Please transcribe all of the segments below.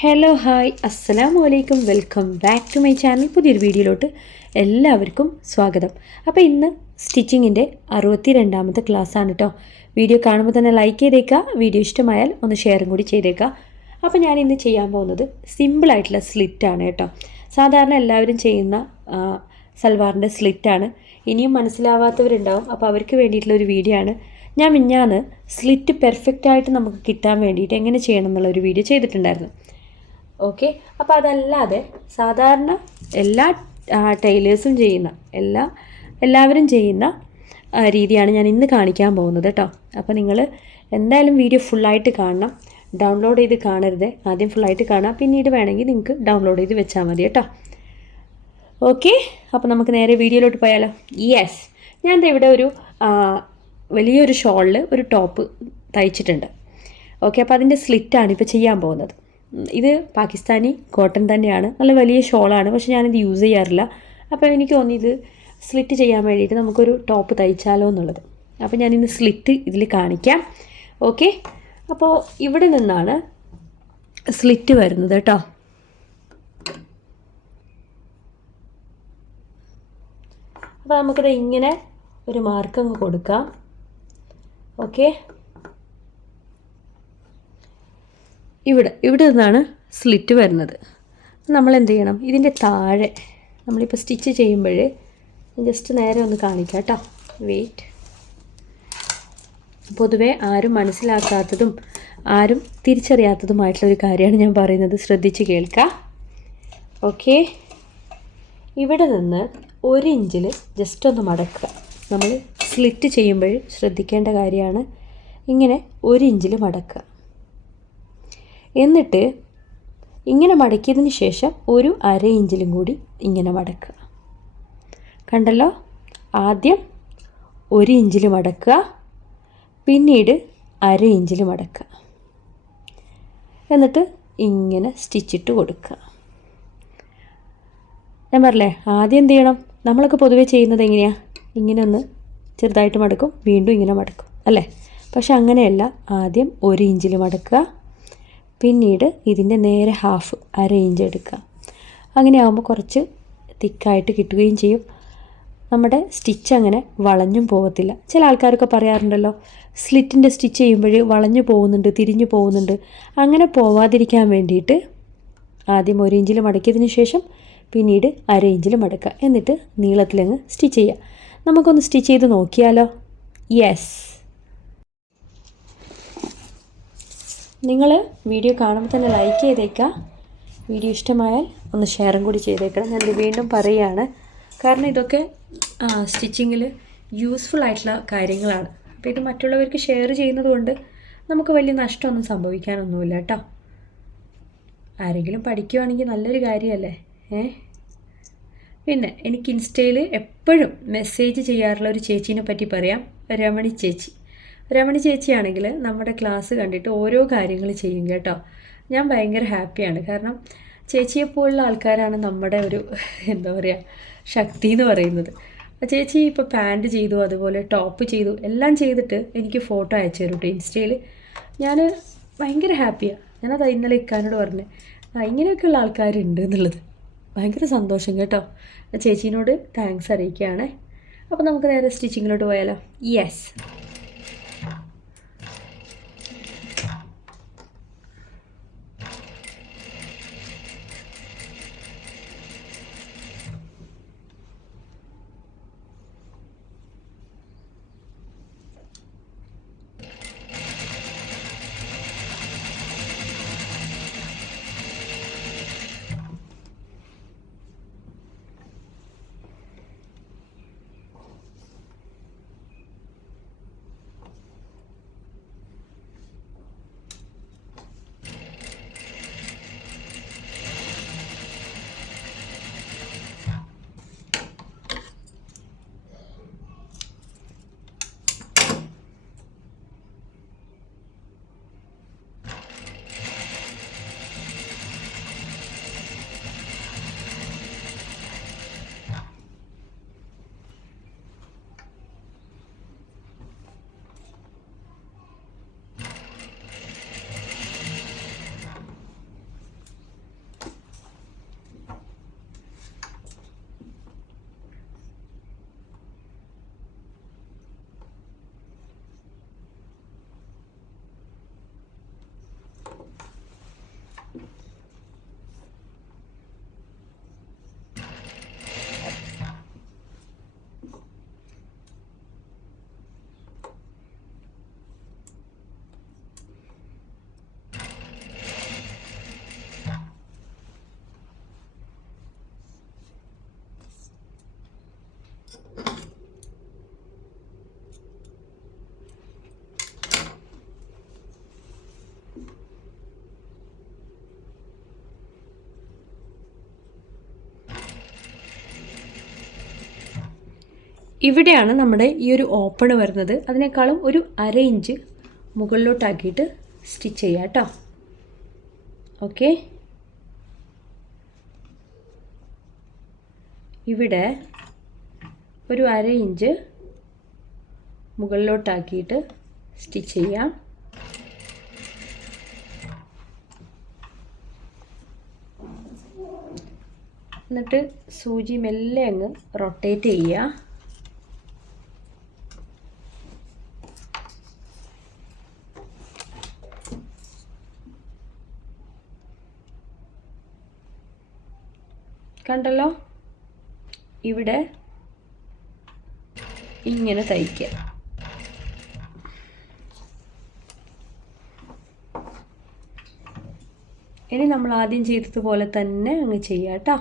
Hello hi അസ്സലാമു അലൈക്കും welcome back to my channel പുതിയൊരു വീഡിയോയിലോട്ട് എല്ലാവർക്കും സ്വാഗതം. അപ്പോൾ ഇന്ന് സ്റ്റിച്ചിങ്ങിന്റെ അറുപത്തി രണ്ടാമത്തെ ക്ലാസ്സാണ് കേട്ടോ വീഡിയോ കാണുമ്പോൾ തന്നെ ലൈക്ക് ചെയ്തേക്കുക വീഡിയോ ഇഷ്ടമായാൽ ഒന്ന് ഷെയറും കൂടി ചെയ്തേക്കുക അപ്പോൾ ഞാൻ ഇന്ന് ചെയ്യാൻ പോകുന്നത് സിമ്പിളായിട്ടുള്ള സ്ലിറ്റാണ് കേട്ടോ സാധാരണ എല്ലാവരും ചെയ്യുന്ന സൽവാറിന്റെ സ്ലിറ്റാണ് ഇനിയും മനസ്സിലാവാത്തവരുണ്ടാവും. അപ്പോൾ അവർക്ക് വേണ്ടിയിട്ടുള്ള ഒരു വീഡിയോ ആണ്. ഞാൻ മിഞ്ഞാന്ന് സ്ലിറ്റ് പെർഫെക്റ്റ് ആയിട്ട് നമുക്ക് കിട്ടാൻ വേണ്ടിയിട്ട് എങ്ങനെ ചെയ്യണം എന്നുള്ള ഒരു വീഡിയോ ചെയ്തിട്ടുണ്ടായിരുന്നു. ഓക്കെ അപ്പോൾ അതല്ലാതെ സാധാരണ എല്ലാ ടൈലേഴ്സും ചെയ്യുന്ന എല്ലാ എല്ലാവരും ചെയ്യുന്ന രീതിയാണ് ഞാൻ ഇന്ന് കാണിക്കാൻ പോകുന്നത് കേട്ടോ അപ്പോൾ നിങ്ങൾ എന്തായാലും വീഡിയോ ഫുള്ളായിട്ട് കാണണം. ഡൗൺലോഡ് ചെയ്ത് കാണരുത്. ആദ്യം ഫുള്ളായിട്ട് കാണാം. പിന്നീട് വേണമെങ്കിൽ നിങ്ങൾക്ക് ഡൗൺലോഡ് ചെയ്ത് വെച്ചാൽ മതി കേട്ടോ ഓക്കെ അപ്പോൾ നമുക്ക് നേരെ വീഡിയോയിലോട്ട് പോയാലോ? യെസ് ഞാൻ ഇവിടെ ഒരു വലിയൊരു ഷോളിൽ ഒരു ടോപ്പ് തയ്ച്ചിട്ടുണ്ട്. ഓക്കെ അപ്പോൾ അതിന്റെ സ്ലിറ്റാണ് ഇപ്പോൾ ചെയ്യാൻ പോകുന്നത്. ഇത് പാകിസ്ഥാനി കോട്ടൺ തന്നെയാണ്. നല്ല വലിയ ഷോളാണ്. പക്ഷെ ഞാനിത് യൂസ് ചെയ്യാറില്ല. അപ്പോൾ എനിക്ക് തോന്നി ഇത് സ്ലിറ്റ് ചെയ്യാൻ വേണ്ടിയിട്ട് നമുക്കൊരു ടോപ്പ് തയ്ച്ചാലോ എന്നുള്ളത്. അപ്പോൾ ഞാനിന്ന് സ്ലിറ്റ് ഇതിൽ കാണിക്കാം. ഓക്കെ? അപ്പോൾ ഇവിടെ നിന്നാണ് സ്ലിറ്റ് വരുന്നത് കേട്ടോ. അപ്പോൾ നമുക്കിത് ഇങ്ങനെ ഒരു മാർക്ക് അങ്ങ് കൊടുക്കാം. ഓക്കെ? ഇവിടെ ഇവിടെ നിന്നാണ് സ്ലിറ്റ് വരുന്നത്. നമ്മൾ എന്ത് ചെയ്യണം? ഇതിന്റെ താഴെ നമ്മളിപ്പോൾ സ്റ്റിച്ച് ചെയ്യുമ്പോഴേ ജസ്റ്റ് നേരെ ഒന്ന് കാണിക്കാം കേട്ടോ. വെയിറ്റ് പൊതുവേ ആരും മനസ്സിലാക്കാത്തതും ആരും തിരിച്ചറിയാത്തതുമായിട്ടുള്ള ഒരു കാര്യമാണ് ഞാൻ പറയുന്നത്. ശ്രദ്ധിച്ച് കേൾക്കുക ഓക്കെ ഇവിടെ നിന്ന് ഒരു ഇഞ്ചിൽ ജസ്റ്റ് ഒന്ന് മടക്കുക. നമ്മൾ സ്ലിറ്റ് ചെയ്യുമ്പോൾ ശ്രദ്ധിക്കേണ്ട കാര്യമാണ് ഇങ്ങനെ ഒരു ഇഞ്ചിൽ മടക്കുക. എന്നിട്ട് ഇങ്ങനെ മടക്കിയതിന് ശേഷം ഒരു അര ഇഞ്ചിലും കൂടി ഇങ്ങനെ മടക്കുക. കണ്ടല്ലോ? ആദ്യം ഒരു ഇഞ്ചിൽ മടക്കുക. പിന്നീട് അര ഇഞ്ചിൽ മടക്കുക. എന്നിട്ട് ഇങ്ങനെ സ്റ്റിച്ചിട്ട് കൊടുക്കുക. ഞാൻ പറഞ്ഞേ ആദ്യം എന്ത് ചെയ്യണം? നമ്മളൊക്കെ പൊതുവെ ചെയ്യുന്നത് എങ്ങനെയാണ് ഇങ്ങനെ ഒന്ന് ചെറുതായിട്ട് മടക്കും വീണ്ടും ഇങ്ങനെ മടക്കും അല്ലേ? പക്ഷെ അങ്ങനെയല്ല. ആദ്യം ഒരു ഇഞ്ചിൽ മടക്കുക. പിന്നീട് ഇതിന്റെ നേരെ ഹാഫ് അര ഇഞ്ച് എടുക്കുക. അങ്ങനെ ആകുമ്പോൾ കുറച്ച് തിക്കായിട്ട് കിട്ടുകയും ചെയ്യും. നമ്മുടെ സ്റ്റിച്ച് അങ്ങനെ വളഞ്ഞും പോകത്തില്ല. ചില ആൾക്കാരൊക്കെ പറയാറുണ്ടല്ലോ സ്ലിറ്റിന്റെ സ്റ്റിച്ച് ചെയ്യുമ്പോൾ വളഞ്ഞു പോകുന്നുണ്ട് തിരിഞ്ഞു പോകുന്നുണ്ട്. അങ്ങനെ പോവാതിരിക്കാൻ വേണ്ടിയിട്ട് ആദ്യം ഒരു ഇഞ്ചിൽ മടക്കിയതിന് ശേഷം പിന്നീട് അര ഇഞ്ചിൽ മടക്കുക. എന്നിട്ട് നീളത്തിലങ്ങ് സ്റ്റിച്ച് ചെയ്യുക. നമുക്കൊന്ന് സ്റ്റിച്ച് ചെയ്ത് നോക്കിയാലോ? യെസ് നിങ്ങൾ വീഡിയോ കാണുമ്പോൾ തന്നെ ലൈക്ക് ചെയ്തേക്കുക. വീഡിയോ ഇഷ്ടമായാൽ ഒന്ന് ഷെയറും കൂടി ചെയ്തേക്കണം. ഞാനിത് വീണ്ടും പറയുകയാണ്. കാരണം ഇതൊക്കെ സ്റ്റിച്ചിങ്ങിൽ യൂസ്ഫുൾ ആയിട്ടുള്ള കാര്യങ്ങളാണ്. അപ്പോൾ ഇത് മറ്റുള്ളവർക്ക് ഷെയർ ചെയ്യുന്നത് കൊണ്ട് നമുക്ക് വലിയ നഷ്ടമൊന്നും സംഭവിക്കാനൊന്നുമില്ല കേട്ടോ. ആരെങ്കിലും പഠിക്കുവാണെങ്കിൽ നല്ലൊരു കാര്യമല്ലേ? ഏ? പിന്നെ എനിക്ക് ഇൻസ്റ്റയിൽ എപ്പോഴും മെസ്സേജ് ചെയ്യാറുള്ള ഒരു ചേച്ചീനെ പറ്റി പറയാം. രമണി ചേച്ചി. രമണി ചേച്ചിയാണെങ്കിൽ നമ്മുടെ ക്ലാസ് കണ്ടിട്ട് ഓരോ കാര്യങ്ങൾ ചെയ്യും കേട്ടോ. ഞാൻ ഭയങ്കര ഹാപ്പിയാണ്. കാരണം ചേച്ചിയെപ്പോലുള്ള ആൾക്കാരാണ് നമ്മുടെ ഒരു എന്താ പറയുക ശക്തി എന്ന് പറയുന്നത്. ചേച്ചി ഇപ്പോൾ പാന്റ് ചെയ്തു അതുപോലെ ടോപ്പ് ചെയ്തു എല്ലാം ചെയ്തിട്ട് എനിക്ക് ഫോട്ടോ അയച്ചു തരും കേട്ടോ ഇൻസ്റ്റയിൽ. ഞാൻ ഭയങ്കര ഹാപ്പിയാണ് ഞാനത് ഇന്നലെ ഇക്കാനോട് പറഞ്ഞു ഇങ്ങനെയൊക്കെയുള്ള ആൾക്കാരുണ്ട് എന്നുള്ളത്. ഭയങ്കര സന്തോഷം കേട്ടോ. ചേച്ചീനോട് താങ്ക്സ് അറിയിക്കുകയാണേ. അപ്പോൾ നമുക്ക് നേരെ സ്റ്റിച്ചിങ്ങിലോട്ട് പോയാലോ? യെസ് ഇവിടെയാണ് നമ്മുടെ ഈ ഒരു ഓപ്പൺ വരുന്നത്. അതിനേക്കാളും ഒരു അര ഇഞ്ച് മുകളിലോട്ടാക്കിയിട്ട് സ്റ്റിച്ച് ചെയ്യാം കേട്ടോ. ഓക്കെ ഇവിടെ ഒരു അര ഇഞ്ച് മുകളിലോട്ടാക്കിയിട്ട് സ്റ്റിച്ച് ചെയ്യാം എന്നിട്ട് സൂചി മെല്ലെ അങ്ങ് റൊട്ടേറ്റ് ചെയ്യുക. കണ്ടല്ലോ? ഇവിടെ ഇങ്ങനെ തയ്ക്കുക ഇനി നമ്മൾ ആദ്യം ചെയ്തതുപോലെ തന്നെ അങ്ങ് ചെയ്യാം കേട്ടോ.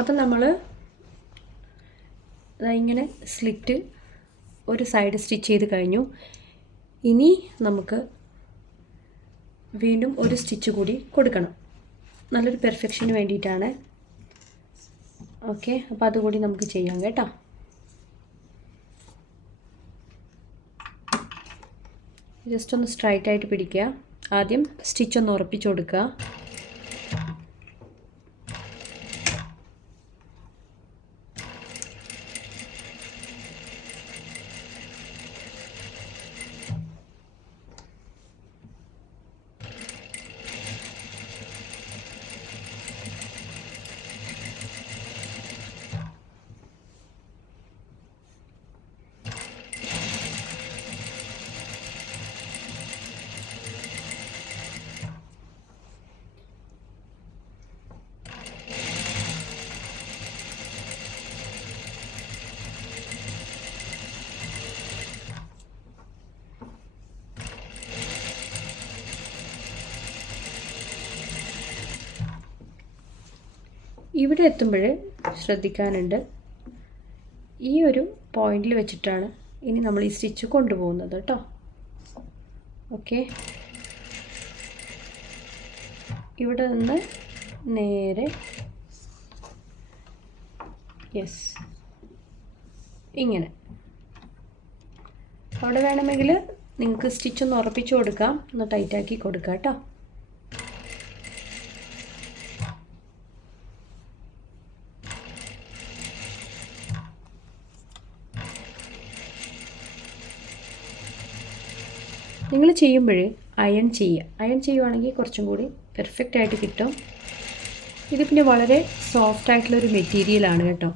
അപ്പം നമ്മൾ ഇങ്ങനെ സ്ലിറ്റ് ഒരു സൈഡ് സ്റ്റിച്ച് ചെയ്ത് കഴിഞ്ഞു. ഇനി നമുക്ക് വീണ്ടും ഒരു സ്റ്റിച്ച് കൂടി കൊടുക്കണം. നല്ലൊരു പെർഫെക്ഷന് വേണ്ടിയിട്ടാണ്. ഓക്കെ അപ്പോൾ അതുകൂടി നമുക്ക് ചെയ്യാം കേട്ടോ. ജസ്റ്റ് ഒന്ന് സ്ട്രൈറ്റ് ആയിട്ട് പിടിക്കുക. ആദ്യം സ്റ്റിച്ച് ഒന്ന് ഉറപ്പിച്ചു കൊടുക്കുക. ഇവിടെ എത്തുമ്പോൾ ശ്രദ്ധിക്കാനുണ്ട്. ഈ ഒരു പോയിന്റിൽ വെച്ചിട്ടാണ് ഇനി നമ്മൾ ഈ സ്റ്റിച്ച് കൊണ്ടുപോകുന്നത് കേട്ടോ. ഓക്കെ. ഇവിടെ നിന്ന് നേരെ. യെസ്. ഇങ്ങനെ. അവിടെ വേണമെങ്കിൽ നിങ്ങൾക്ക് സ്റ്റിച്ചൊന്ന് ഉറപ്പിച്ചു കൊടുക്കാം. ഒന്ന് ടൈറ്റാക്കി കൊടുക്കാം കേട്ടോ. നിങ്ങൾ ചെയ്യുമ്പോൾ അയൺ ചെയ്യുക. അയൺ ചെയ്യുവാണെങ്കിൽ കുറച്ചും കൂടി പെർഫെക്റ്റ് ആയിട്ട് കിട്ടും. ഇത് പിന്നെ വളരെ സോഫ്റ്റ് ആയിട്ടുള്ള ഒരു മെറ്റീരിയലാണ് കേട്ടോ.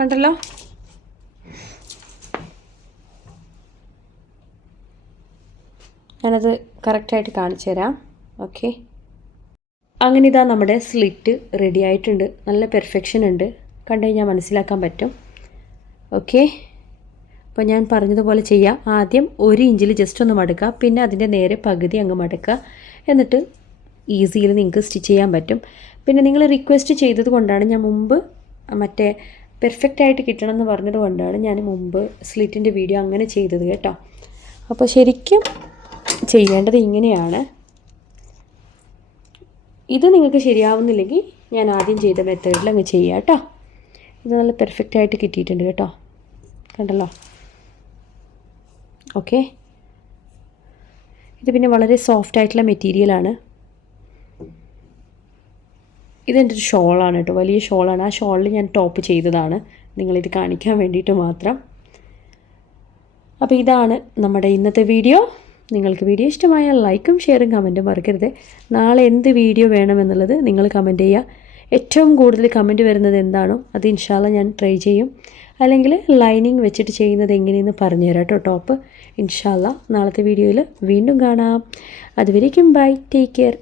കണ്ടല്ലോ? ഞാനത് കറക്റ്റായിട്ട് കാണിച്ചു തരാം. ഓക്കെ അങ്ങനെ ഇതാ നമ്മുടെ സ്ലിറ്റ് റെഡി ആയിട്ടുണ്ട്. നല്ല പെർഫെക്ഷൻ ഉണ്ട്. കണ്ടു കഴിഞ്ഞാൽ മനസ്സിലാക്കാൻ പറ്റും. ഓക്കെ അപ്പോൾ ഞാൻ പറഞ്ഞതുപോലെ ചെയ്യാം. ആദ്യം ഒരു ഇഞ്ചിൽ ജസ്റ്റ് ഒന്ന് മടുക്കുക. പിന്നെ അതിന്റെ നേരെ പകുതി അങ്ങ് മടുക്കുക. എന്നിട്ട് ഈസിയിൽ നിങ്ങൾക്ക് സ്റ്റിച്ച് ചെയ്യാൻ പറ്റും. പിന്നെ നിങ്ങൾ റിക്വസ്റ്റ് ചെയ്തത് കൊണ്ടാണ് ഞാൻ മുമ്പ് മറ്റേ പെർഫെക്റ്റ് ആയിട്ട് കിട്ടണം എന്ന് പറഞ്ഞത് കൊണ്ടാണ് ഞാൻ മുമ്പ് സ്ലിറ്റിന്റെ വീഡിയോ അങ്ങനെ ചെയ്തത് കേട്ടോ. അപ്പോൾ ശരിക്കും ചെയ്യേണ്ടത് ഇങ്ങനെയാണ്. ഇത് നിങ്ങൾക്ക് ശരിയാവുന്നില്ലെങ്കിൽ ഞാൻ ആദ്യം ചെയ്ത മെത്തേഡിൽ അങ്ങ് ചെയ്യാം കേട്ടോ. ഇത് നല്ല പെർഫെക്റ്റ് ആയിട്ട് കിട്ടിയിട്ടുണ്ട് കേട്ടോ. കണ്ടല്ലോ? ഓക്കെ ഇത് പിന്നെ വളരെ സോഫ്റ്റ് ആയിട്ടുള്ള മെറ്റീരിയലാണ് ഇതെന്റെ ഒരു ഷോളാണ് കേട്ടോ. വലിയ ഷോളാണ്. ആ ഷോളിൽ ഞാൻ ടോപ്പ് ചെയ്തതാണ്. നിങ്ങളിത് കാണിക്കാൻ വേണ്ടിയിട്ട് മാത്രം. അപ്പോൾ ഇതാണ് നമ്മുടെ ഇന്നത്തെ വീഡിയോ. നിങ്ങൾക്ക് വീഡിയോ ഇഷ്ടമായ ലൈക്കും ഷെയറും കമന്റും മറക്കരുത്. നാളെ എന്ത് വീഡിയോ വേണമെന്നുള്ളത് നിങ്ങൾ കമന്റ് ചെയ്യുക. ഏറ്റവും കൂടുതൽ കമന്റ് വരുന്നത് എന്താണോ അത് ഇൻഷാല്ല ഞാൻ ട്രൈ ചെയ്യും. അല്ലെങ്കിൽ ലൈനിങ് വെച്ചിട്ട് ചെയ്യുന്നത് എങ്ങനെയെന്ന് പറഞ്ഞുതരാം കേട്ടോ ടോപ്പ്. ഇൻഷാല്ല നാളത്തെ വീഡിയോയിൽ വീണ്ടും കാണാം. അതുവരേക്കും ബൈ. Take care.